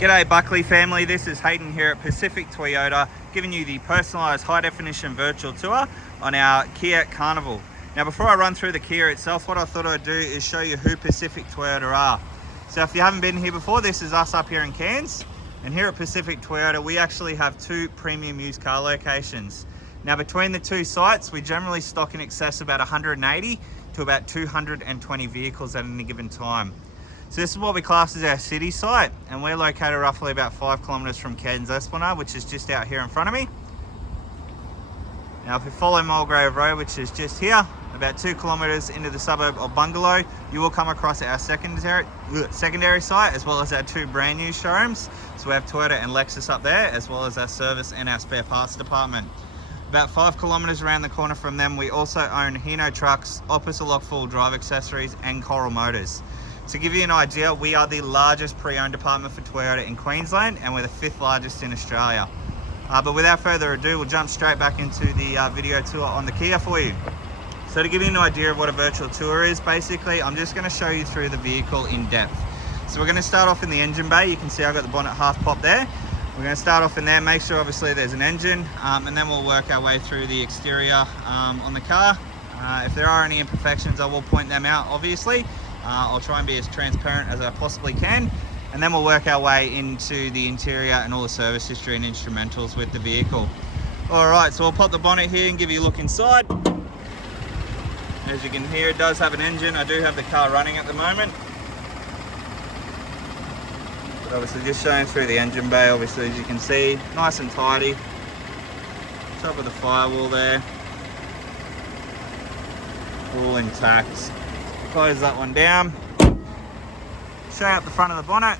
G'day Buckley family, this is Hayden here at Pacific Toyota, giving you the personalised high-definition virtual tour on our Kia Carnival. Now before I run through the Kia itself, what I thought I'd do is show you who Pacific Toyota are. So if you haven't been here before, this is us up here in Cairns, and here at Pacific Toyota we actually have two premium used car locations. Now between the two sites we generally stock in excess of about 180 to about 220 vehicles at any given time. So this is what we class as our city site, and we're located roughly about 5 kilometres from Cairns Esplanade, which is just out here in front of me. Now if you follow Mulgrave Road, which is just here, about 2 kilometres into the suburb of Bungalow, you will come across our secondary site, as well as our two brand new showrooms. So we have Toyota and Lexus up there, as well as our service and our spare parts department. About 5 kilometres around the corner from them, we also own Hino Trucks, Opposite Lock Full Drive Accessories and Coral Motors. To give you an idea, we are the largest pre-owned department for Toyota in Queensland, and we're the 5th largest in Australia. But without further ado, we'll jump straight back into the video tour on the Kia for you. So to give you an idea of what a virtual tour is, basically, I'm just going to show you through the vehicle in depth. So we're going to start off in the engine bay. You can see I've got the bonnet half popped there. We're going to start off in there, make sure obviously there's an engine, and then we'll work our way through the exterior on the car. If there are any imperfections, I will point them out, obviously. I'll try and be as transparent as I possibly can, and then we'll work our way into the interior and all the service history and instrumentals with the vehicle. Alright, so I'll pop the bonnet here and give you a look inside. As you can hear, it does have an engine. I do have the car running at the moment. But obviously just showing through the engine bay, obviously as you can see, nice and tidy. Top of the firewall there. All intact. Close that one down. Show out the front of the bonnet.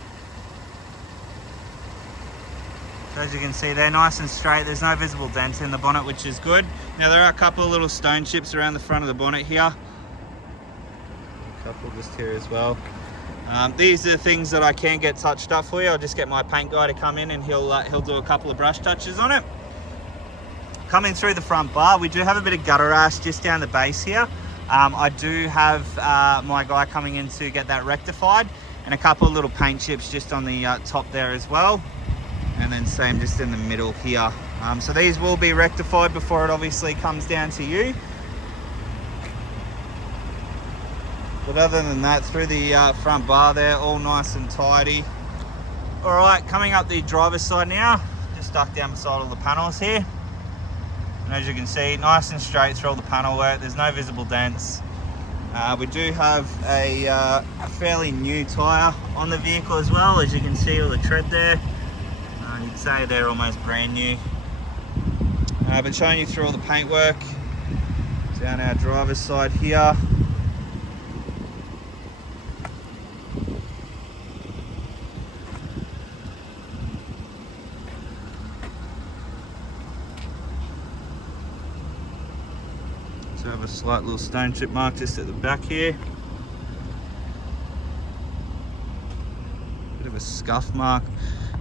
So as you can see, they're nice and straight. There's no visible dents in the bonnet, which is good. Now there are a couple of little stone chips around the front of the bonnet here. A couple just here as well. These are the things that I can get touched up for you. I'll just get my paint guy to come in and he'll do a couple of brush touches on it. Coming through the front bar, we do have a bit of gutter rash just down the base here. I do have my guy coming in to get that rectified, and a couple of little paint chips just on the top there as well, and then same just in the middle here. So these will be rectified before it obviously comes down to you. But other than that, through the front bar there, all nice and tidy. Alright, coming up the driver's side now, just stuck down beside all the panels here. And as you can see, nice and straight through all the panel work. There's no visible dents. We do have a fairly new tyre on the vehicle as well. As you can see, all the tread there. You'd say they're almost brand new. But showing you through all the paintwork. Down our driver's side here. So I have a slight little stone chip mark just at the back here. Bit of a scuff mark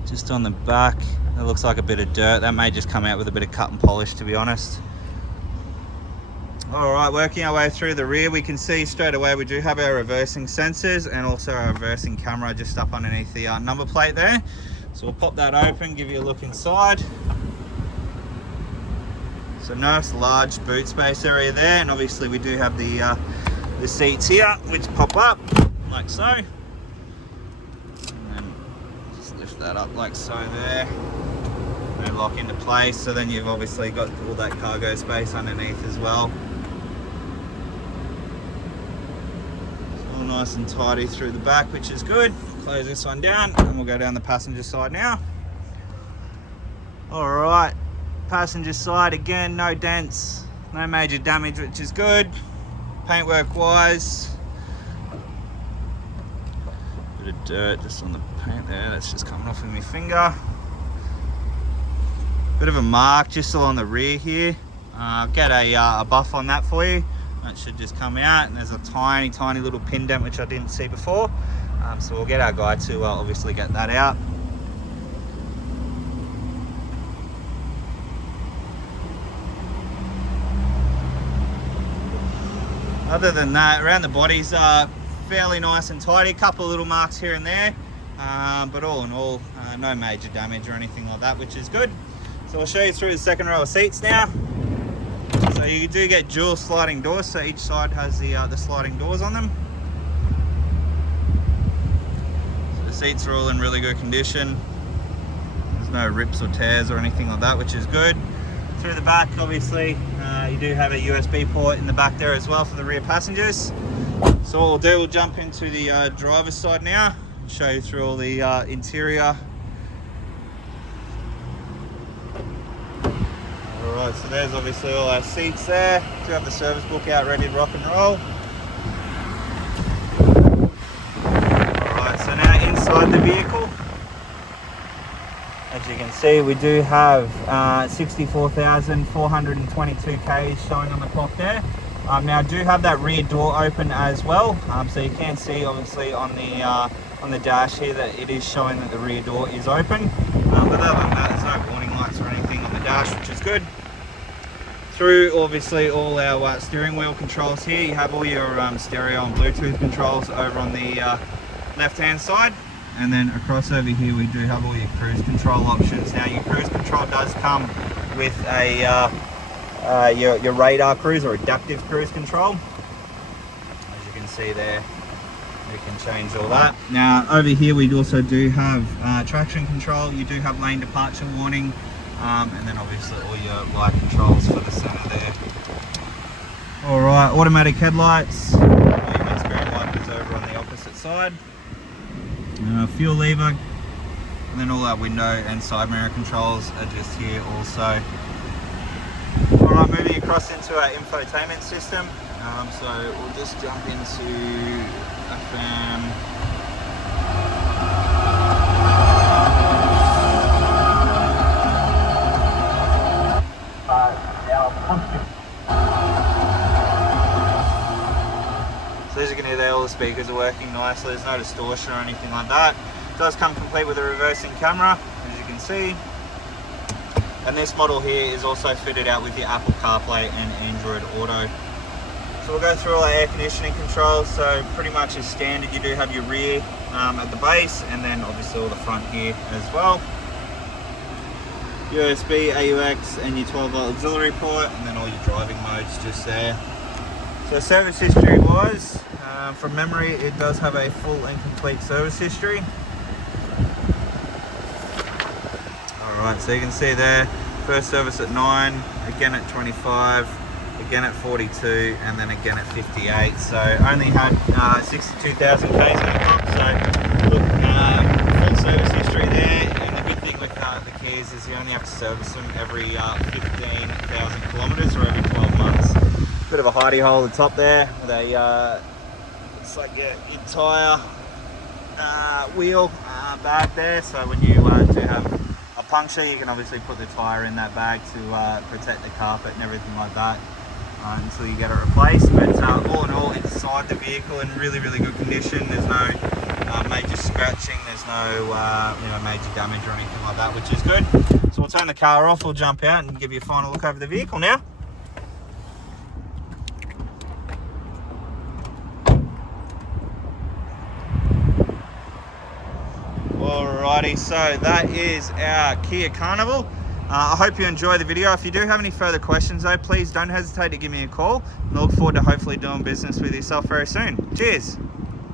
just on the back. That looks like a bit of dirt. That may just come out with a bit of cut and polish, to be honest. Alright, working our way through the rear, we can see straight away we do have our reversing sensors and also our reversing camera just up underneath the number plate there. So we'll pop that open, give you a look inside. So nice large boot space area there, and obviously we do have the seats here which pop up like so, and then just lift that up like so there. They lock into place, so then you've obviously got all that cargo space underneath as well. It's all nice and tidy through the back, which is good. Close this one down and we'll go down the passenger side now. Alright. Passenger side, again, no dents, no major damage, which is good. Paintwork wise, bit of dirt just on the paint there, that's just coming off with my finger. Bit of a mark just along the rear here. I'll get a buff on that for you. That should just come out, and there's a tiny little pin dent which I didn't see before. So we'll get our guy to obviously get that out. Other than that, around the bodies are fairly nice and tidy. A couple of little marks here and there. but all in all, no major damage or anything like that, which is good. So I'll show you through the second row of seats now. So you do get dual sliding doors, so each side has the sliding doors on them. So the seats are all in really good condition. There's no rips or tears or anything like that, which is good. Through the back, obviously, you do have a USB port in the back there as well for the rear passengers. So what we'll do, we'll jump into the driver's side now, show you through all the interior. Alright, so there's obviously all our seats there. Do have the service book out ready to rock and roll. Alright, so now inside the vehicle, as you can see, we do have 64,422 Ks showing on the clock there. Now I do have that rear door open as well, so you can see obviously on the dash here that it is showing that the rear door is open. But other than that, there's no warning lights or anything on the dash, which is good. Through obviously all our steering wheel controls here, you have all your stereo and Bluetooth controls over on the left hand side. And then across over here we do have all your cruise control options. Now your cruise control does come with a your radar cruise or adaptive cruise control. As you can see there, we can change all that. Now over here we also do have traction control. You do have lane departure warning, and then obviously all your light controls for the center there. Alright, automatic headlights. Your windscreen wipers over on the opposite side. Fuel lever, and then all our window and side mirror controls are just here also. Alright, moving across into our infotainment system. So we'll just jump into FM. So as you can hear there, all the speakers are working nicely. There's no distortion or anything like that. It does come complete with a reversing camera, as you can see. And this model here is also fitted out with your Apple CarPlay and Android Auto. So we'll go through all our air conditioning controls. So pretty much as standard, you do have your rear at the base, and then obviously all the front here as well. USB, AUX, and your 12-volt auxiliary port, and then all your driving modes just there. So service history wise, from memory, it does have a full and complete service history. Alright, so you can see there, first service at 9, again at 25, again at 42, and then again at 58. So only had 62,000 Ks on the clock, so look, full service history there. And the good thing with the Kias is you only have to service them every 15,000 kilometers or every 12 months. Bit of a hidey hole at the top there with a it's like your tyre wheel bag there, so when you do have a puncture you can obviously put the tyre in that bag to protect the carpet and everything like that until you get it replaced. But all in all, inside the vehicle in really good condition. There's no major scratching, there's no major damage or anything like that, which is good. So we'll turn the car off, we'll jump out and give you a final look over the vehicle now. Alrighty, so that is our Kia Carnival. I hope you enjoyed the video. If you do have any further questions though, please don't hesitate to give me a call. I look forward to hopefully doing business with yourself very soon. Cheers!